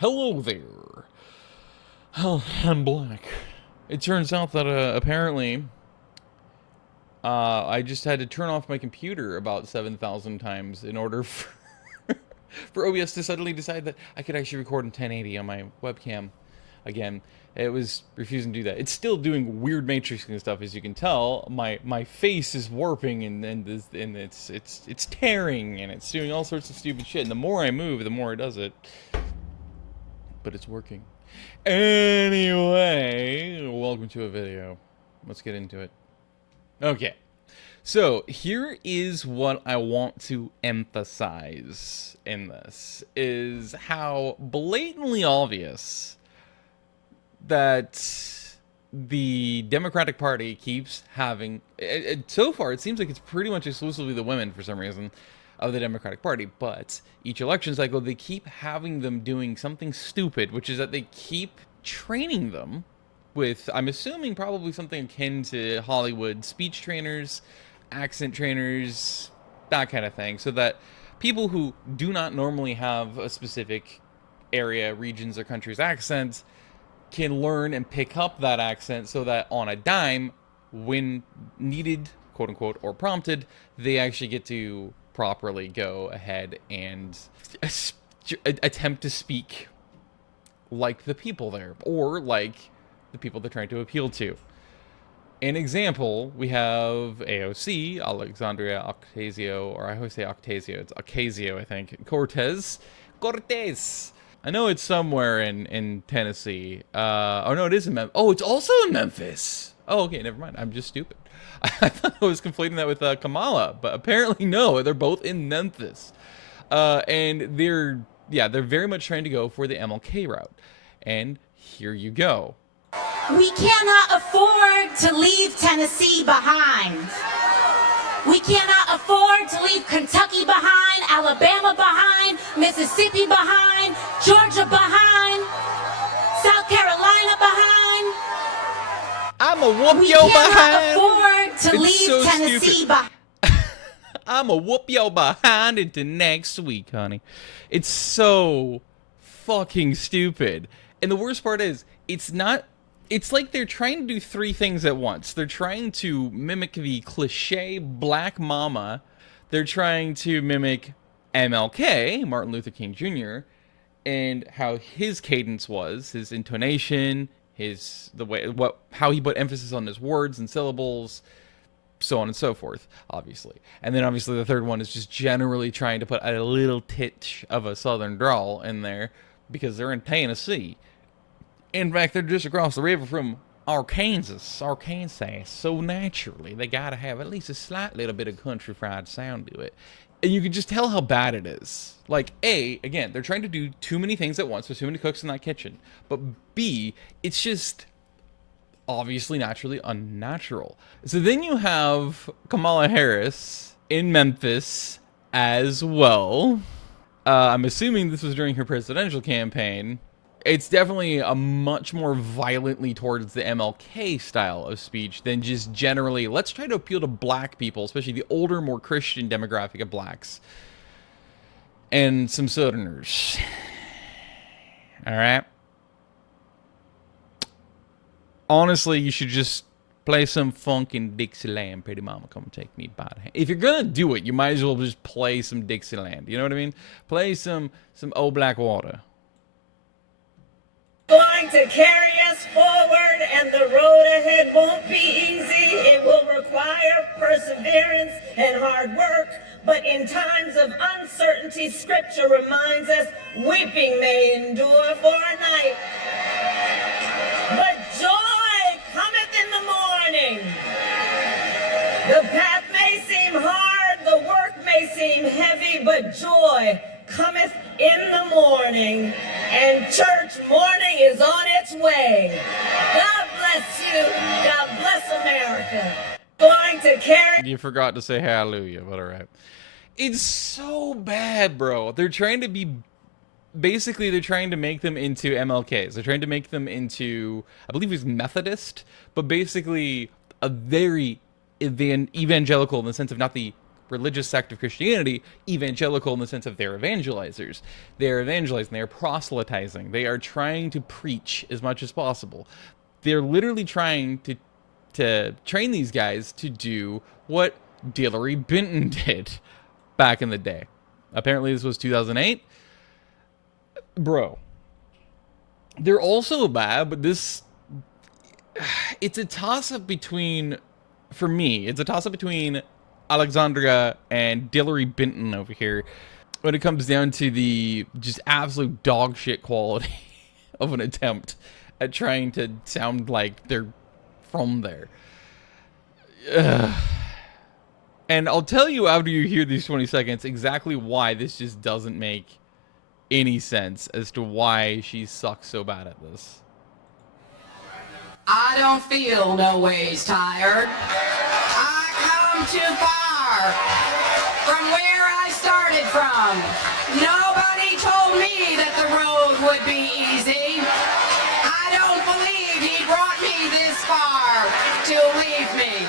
Hello there. Oh, I'm black. It turns out that apparently I just had to turn off my computer about 7,000 times in order for OBS to suddenly decide that I could actually record in 1080 on my webcam again. It was refusing to do that. It's still doing weird matrixing stuff, as you can tell. My face is warping and it's tearing and it's doing all sorts of stupid shit. And the more I move, the more it does it. But it's working. Anyway, welcome to a video. Let's get into it. Okay. So, here is what I want to emphasize in this, is how blatantly obvious that the Democratic Party keeps having, so far it seems like it's pretty much exclusively the women for some reason of the Democratic Party, but each election cycle they keep having them doing something stupid, which is that they keep training them with, I'm assuming, probably something akin to Hollywood speech trainers, accent trainers, that kind of thing, so that people who do not normally have a specific area, regions, or country's accent can learn and pick up that accent so that on a dime, when needed, quote unquote, or prompted, they actually get to properly go ahead and attempt to speak like the people there, or like the people they're trying to appeal to. An example, we have AOC, Alexandria Ocasio, or I always say Ocasio, it's Ocasio, I think, Cortez. I know it's somewhere in Tennessee. Oh no, it is in Memphis. Oh, it's also in Memphis. Oh, okay, never mind. I'm just stupid. I thought I was conflating that with Kamala, but apparently no, they're both in Memphis. And they're very much trying to go for the MLK route. And here you go. We cannot afford to leave Tennessee behind. We cannot afford to leave Kentucky behind, Alabama behind, Mississippi behind, Georgia behind, South Carolina behind. I'ma whoop your behind. We cannot afford to leave Tennessee behind. I'ma whoop your behind into next week, honey. It's so fucking stupid. And the worst part is, it's like they're trying to do three things at once. They're trying to mimic the cliche black mama. They're trying to mimic MLK, Martin Luther King Jr., and how his cadence was, his intonation, how he put emphasis on his words and syllables, so on and so forth, obviously. And then obviously the third one is just generally trying to put a little titch of a southern drawl in there because they're in Tennessee. In fact, they're just across the river from Arkansas, so naturally they gotta have at least a slight little bit of country fried sound to it. And you can just tell how bad it is. Like, A, again, they're trying to do too many things at once. There's too many cooks in that kitchen. But B, it's just obviously naturally unnatural. So then you have Kamala Harris in Memphis as well. I'm assuming this was during her presidential campaign. It's definitely a much more violently towards the MLK style of speech than just generally, let's try to appeal to black people, especially the older, more Christian demographic of blacks. And some Southerners. Alright? Honestly, you should just play some funkin' Dixieland, Pretty Mama Come Take Me by the Hand. If you're gonna do it, you might as well just play some Dixieland. You know what I mean? Play some Old Black Water. Going to carry us forward, and the road ahead won't be easy. It will require perseverance and hard work, but in times of uncertainty, scripture reminds us, weeping may endure for a night, but joy cometh in the morning. The path may seem hard, the work may seem heavy, but joy cometh in the morning, and church morning is on its way. God bless you. God bless America. Going to carry. You forgot to say hallelujah, but alright. It's so bad, bro. They're trying to be... Basically, they're trying to make them into MLKs. They're trying to make them into... I believe he's Methodist, but basically a very evangelical in the sense of not the religious sect of Christianity evangelical in the sense of they're evangelizers. They're evangelizing, they're proselytizing, they are trying to preach as much as possible. They're literally trying to train these guys to do what Hillary Benton did back in the day. Apparently this was 2008. Bro, they're also bad, but it's a toss-up between, for me, it's a toss-up between Alexandria and Hillary Benton over here when it comes down to the just absolute dog shit quality of an attempt at trying to sound like they're from there. And I'll tell you after you hear these 20 seconds exactly why this just doesn't make any sense as to why she sucks so bad at this. I don't feel no ways tired. I come too far from where I started from. Nobody told me that the road would be easy. I don't believe he brought me this far to leave me.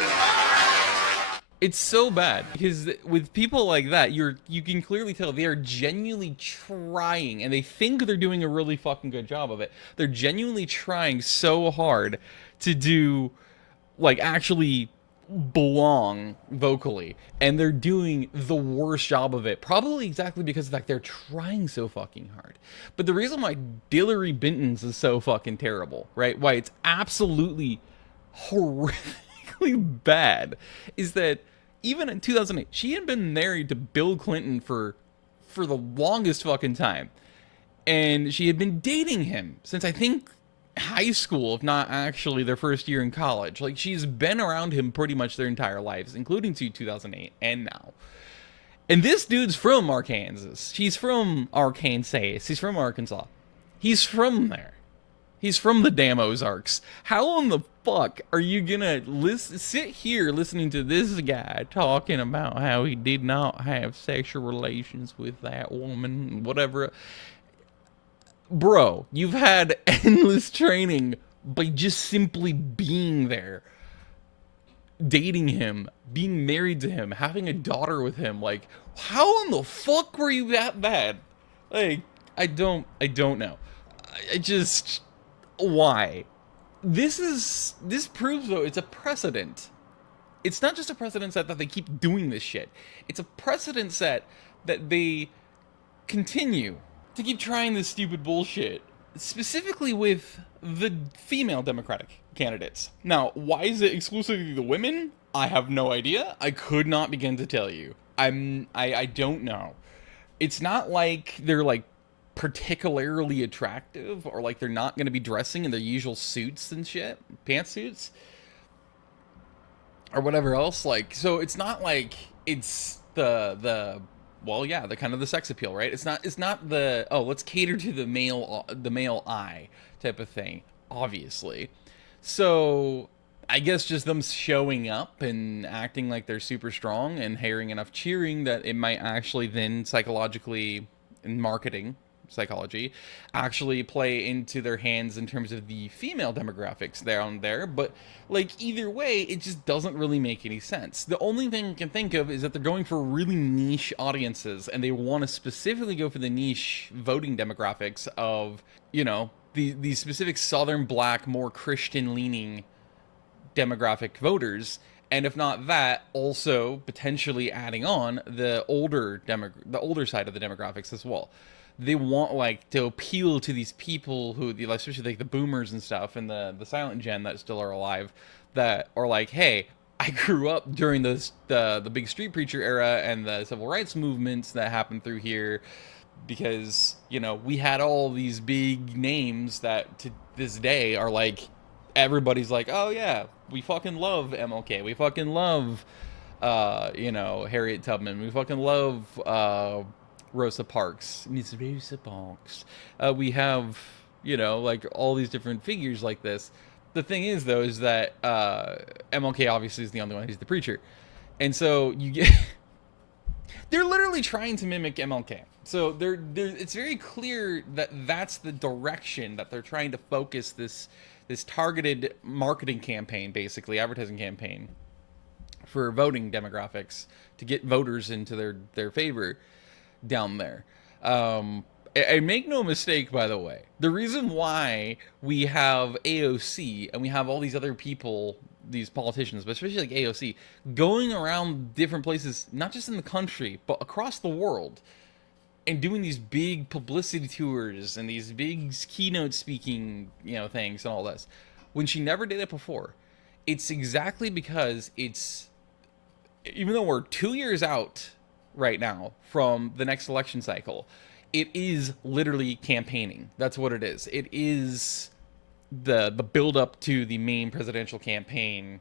It's so bad because with people like that, you can clearly tell they are genuinely trying, and they think they're doing a really fucking good job of it. They're genuinely trying so hard to do, like, actually belong vocally, and they're doing the worst job of it, probably exactly because of the fact they're trying so fucking hard. But the reason why Hillary Benton's is so fucking terrible, right? Why it's absolutely horrifically bad is that even in 2008, she had been married to Bill Clinton for the longest fucking time. And she had been dating him since, I think, high school, if not actually their first year in college. Like, she's been around him pretty much their entire lives, including to 2008 and now. And this dude's from Arkansas. She's from Arkansas. He's from Arkansas. He's from there. He's from the damn Ozarks. How in the fuck are you gonna sit here listening to this guy talking about how he did not have sexual relations with that woman, whatever? Bro, you've had endless training by just simply being there, dating him, being married to him, having a daughter with him. Like, how in the fuck were you that bad? Like, I don't know. I just... Why? This proves, though, it's a precedent. It's not just a precedent set that they keep doing this shit. It's a precedent set that they continue to keep trying this stupid bullshit, specifically with the female Democratic candidates. Now, why is it exclusively the women? I have no idea. I could not begin to tell you. I don't know. It's not like they're, like, particularly attractive, or like they're not going to be dressing in their usual suits and shit, pantsuits or whatever else. Like, so it's not like it's the well, yeah, the kind of the sex appeal, right? It's not the, oh, let's cater to the male eye type of thing, obviously. So I guess just them showing up and acting like they're super strong and hearing enough cheering that it might actually then psychologically, in marketing psychology, actually play into their hands in terms of the female demographics down there. But like, either way, it just doesn't really make any sense. The only thing I can think of is that they're going for really niche audiences, and they want to specifically go for the niche voting demographics of, you know, the specific Southern black, more Christian leaning demographic voters. And if not that, also potentially adding on the older side of the demographics as well. They want, like, to appeal to these people who, especially like the boomers and stuff, and the silent gen that still are alive, that are like, hey, I grew up during the big street preacher era and the civil rights movements that happened through here, because, you know, we had all these big names that to this day are like, everybody's like, oh yeah, we fucking love MLK, we fucking love you know, Harriet Tubman, we fucking love Rosa Parks, Miss Rosa Parks. We have, you know, like, all these different figures like this. The thing is, though, is that MLK obviously is the only one who's the preacher, and so you get they're literally trying to mimic MLK. So they're it's very clear that that's the direction that they're trying to focus this targeted marketing campaign, basically advertising campaign, for voting demographics to get voters into their favor down there. And make no mistake, by the way, the reason why we have AOC and we have all these other people, these politicians, but especially like AOC, going around different places, not just in the country, but across the world, and doing these big publicity tours and these big keynote speaking, things and all this, when she never did it before, it's exactly because even though we're 2 years out right now from the next election cycle, it is literally campaigning. That's what it is. It is the build up to the main presidential campaign,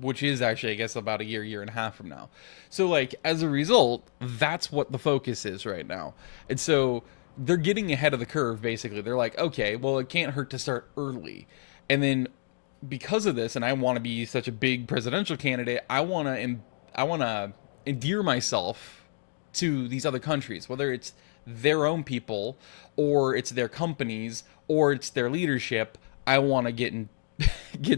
which is actually, I guess, about a year and a half from now. So, like, as a result, that's what the focus is right now. And so they're getting ahead of the curve, basically. They're like, okay, well, it can't hurt to start early. And then because of this, and I want to be such a big presidential candidate, I want to endear myself to these other countries, whether it's their own people or it's their companies or it's their leadership. I want to get in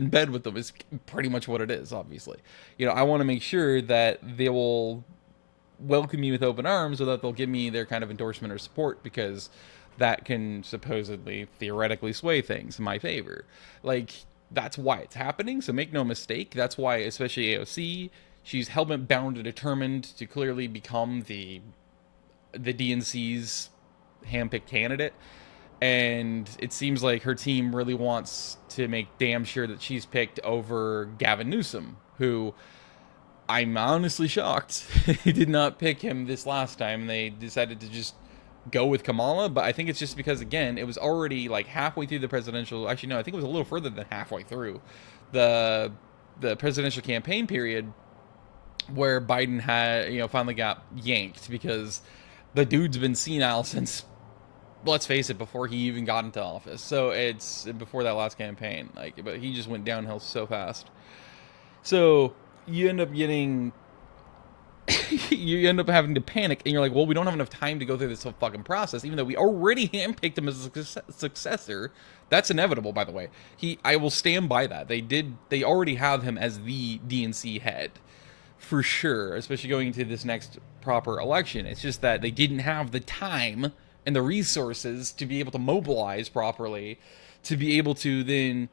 bed with them is pretty much what it is, obviously. I want to make sure that they will welcome me with open arms, or that they'll give me their kind of endorsement or support, because that can supposedly, theoretically sway things in my favor. Like, that's why it's happening. So make no mistake, that's why, especially AOC, she's hell-bent, bound, and determined to clearly become the DNC's handpicked candidate. And it seems like her team really wants to make damn sure that she's picked over Gavin Newsom, who I'm honestly shocked they did not pick him this last time. They decided to just go with Kamala, but I think it's just because, again, it was already like halfway through the presidential, actually no, I think it was a little further than halfway through the presidential campaign period, where Biden had, finally got yanked, because the dude's been senile since, let's face it, before he even got into office. So it's before that last campaign, but he just went downhill so fast. So you end up getting, you end up having to panic, and you're like, well, we don't have enough time to go through this whole fucking process, even though we already handpicked him as a successor. That's inevitable, by the way. I will stand by that. They already have him as the DNC head, for sure, especially going into this next proper election. It's just that they didn't have the time and the resources to be able to mobilize properly, to be able to then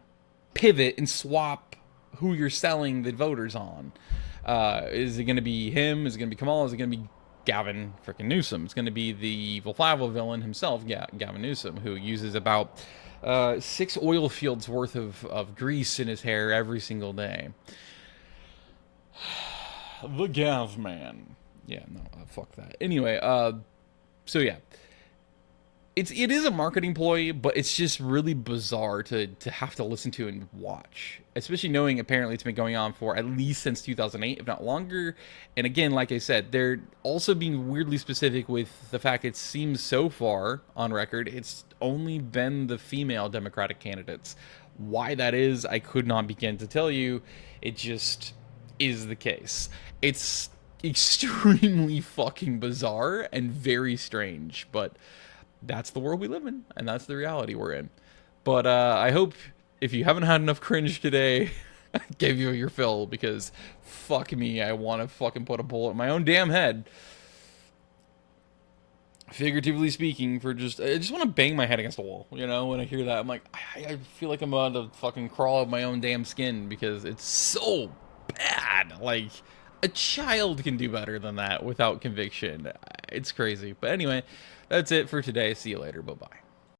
pivot and swap who you're selling the voters on. Is it going to be him? Is it going to be Kamala? Is it going to be Gavin freaking Newsom? It's going to be the evil Flavel villain himself, Gavin Newsom, who uses about 6 oil fields worth of grease in his hair every single day. The Gav man. Yeah, no, fuck that. Anyway, so yeah. It is a marketing ploy, but it's just really bizarre to have to listen to and watch. Especially knowing apparently it's been going on for at least since 2008, if not longer. And again, like I said, they're also being weirdly specific with the fact it seems so far on record, it's only been the female Democratic candidates. Why that is, I could not begin to tell you. It just is the case. It's extremely fucking bizarre and very strange, but that's the world we live in, and that's the reality we're in. But I hope, if you haven't had enough cringe today, I gave you your fill, because fuck me, I want to fucking put a bullet in my own damn head. Figuratively speaking, I just want to bang my head against the wall, when I hear that. I'm like, I feel like I'm about to fucking crawl out of my own damn skin, because it's so bad. Like, a child can do better than that without conviction. It's crazy. But anyway, that's it for today. See you later. Bye-bye.